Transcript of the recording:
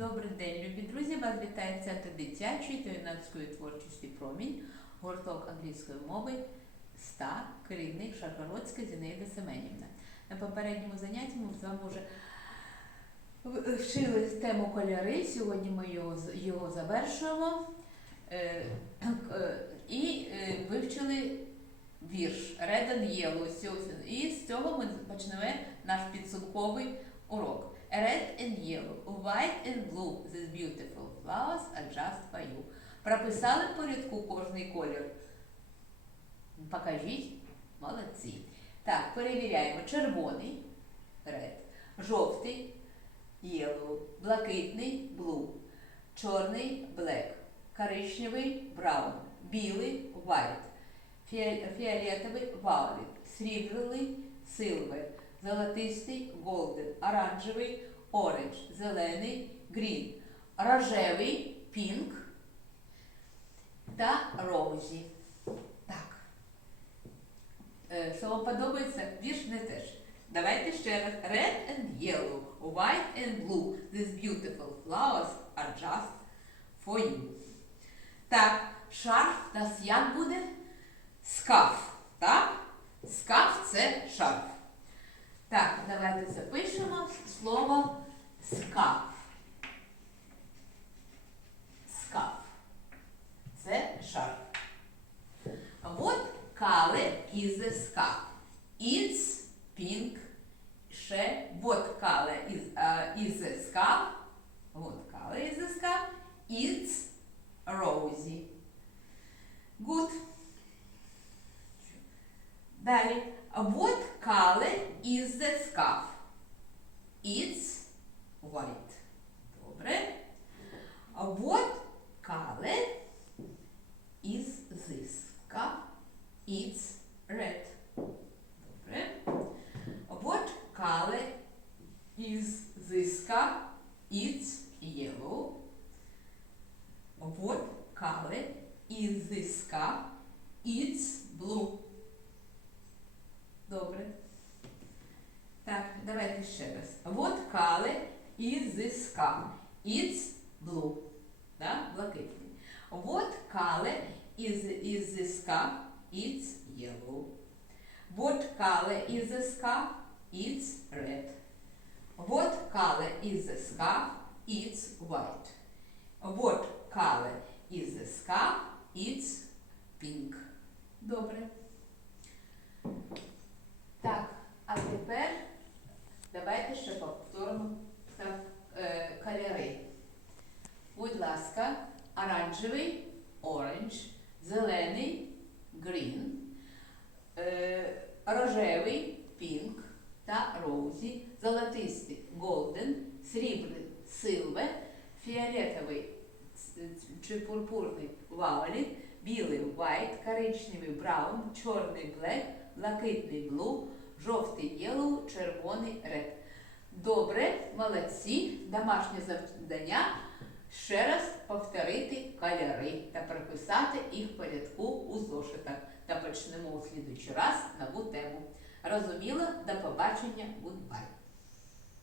Добрий день, любі друзі! Вас вітає Центр дитячої та юнацької творчості Промінь, гурток англійської мови СТА, керівник Шаргородська Зінаїда Семенівна. На попередньому занятті ми з вами вже вчили тему кольори. Сьогодні ми його, його завершуємо Е, е, і е, вивчили вірш Red and Yellow. І з цього ми почнемо наш підсумковий урок. Red and yellow, white and blue, these beautiful flowers are just for you. Прописали по рядку кожний колір. Покажіть. Молодці. Так, перевіряємо. Червоний red, жовтий yellow, блакитний blue, чорний black, коричневий brown, білий white, фіолетовий violet, срібний silver, золотистий golden, оранжевий orange, зелений green, рожевий pink та rosy. Так. Е, Що вам подобається? Вірш не теж. Давайте ще раз. Red and yellow, white and blue. These beautiful flowers are just for you. Так, шарф нас як буде? Скаф. Так? Скаф це шарф. Так, давайте запишемо слово скаф. Скаф. Це шарф. What color is the scarf? It's pink. Ще what color is, uh, is the scarf? What color is the scarf? It's rosy. Good. Далі. What color is the scarf? It's white. Добре. What color is this scarf? It's red. Добре. What color is this scarf? It's yellow. What color is this scarf? It's blue. Добре. Так, давайте ще раз. Is this scarf? It's blue. Да? Блакитний. Is this scarf? It's yellow. What color is the scarf? It's red. What color is the scarf? It's white. What color is the scarf? It's pink. Добре. Так, а тепер давайте ще повторимо так, е, кольори. Будь ласка, оранжевий orange, зелений green, е, рожевий pink та rosy, золотистий golden, срібний silver, фіолетовий чи пурпурний violet, білий white, коричневий brown, чорний black, блакитний blue, жовтий yellow, червоний red. Добре, молодці, домашнє завдання. Ще раз повторити кольори та прописати їх порядку у зошитах. Та почнемо у слідуючий раз нову тему. Розуміло? До побачення, goodbye.